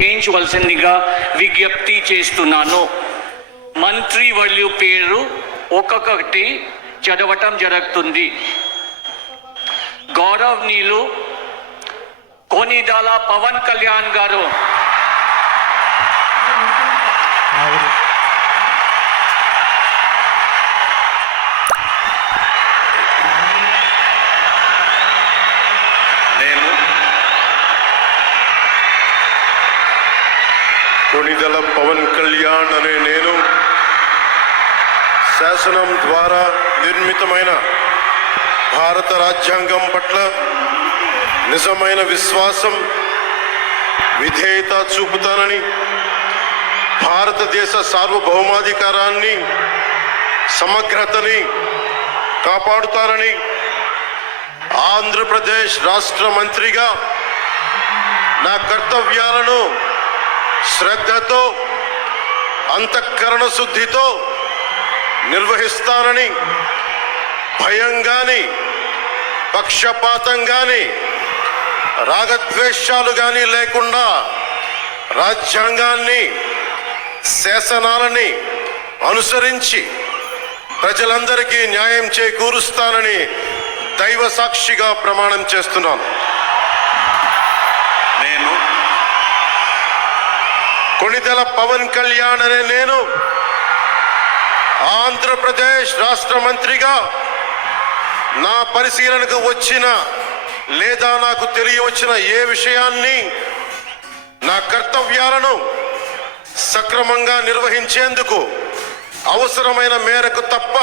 చేయించవలసిందిగా విజ్ఞప్తి చేస్తున్నాను. మంత్రి వర్యుల పేరు ఒక్కొక్కటి చదవటం జరుగుతుంది. గౌరవనీయులు కొనిదెల పవన్ కళ్యాణ్ గారు. కొనిదెల పవన్ కళ్యాణ్ అనే నేను శాసనం ద్వారా నిర్మితమైన భారత రాజ్యాంగం పట్ల నిజమైన విశ్వాసం, విధేయత చూపుతానని, భారతదేశ సార్వభౌమాధికారాన్ని, సమగ్రతని కాపాడుతానని, ఆంధ్రప్రదేశ్ రాష్ట్ర మంత్రిగా నా కర్తవ్యాలను శ్రద్ధతో, అంతఃకరణ శుద్ధితో నిర్వహిస్తానని, భయం గాని, పక్షపాతం గాని, రాగద్వేషాలు గాని లేకుండా రాజ్యాంగాన్ని, శాసనాలని అనుసరించి ప్రజలందరికీ న్యాయం చేకూరుస్తానని దైవ సాక్షిగా ప్రమాణం చేస్తున్నాను. నేను కొనిదెల పవన్ కళ్యాణ్ అనే నేను ఆంధ్రప్రదేశ్ రాష్ట్ర మంత్రిగా నా పరిశీలనకు వచ్చిన లేదా నాకు తెలియవచ్చిన ఏ విషయాన్ని, నా కర్తవ్యాలను సక్రమంగా నిర్వహించేందుకు అవసరమైన మేరకు తప్ప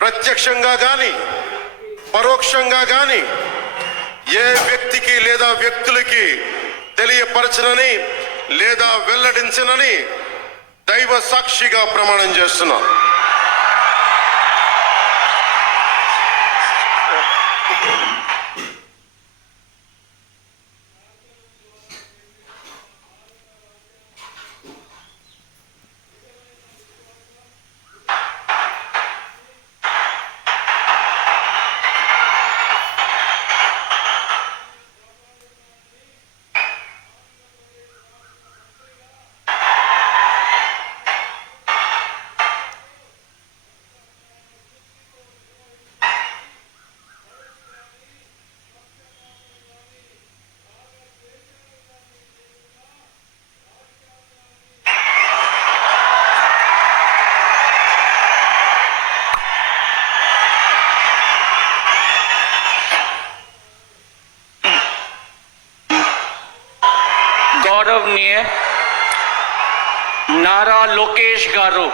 ప్రత్యక్షంగా గాని పరోక్షంగా గాని ఏ వ్యక్తికి లేదా వ్యక్తులకి తెలియపరచనని లేదా వెల్లడించనని దైవ సాక్షిగా ప్రమాణం చేస్తున్నాను. గౌరవనీయ నారా లోకేష్ గారు.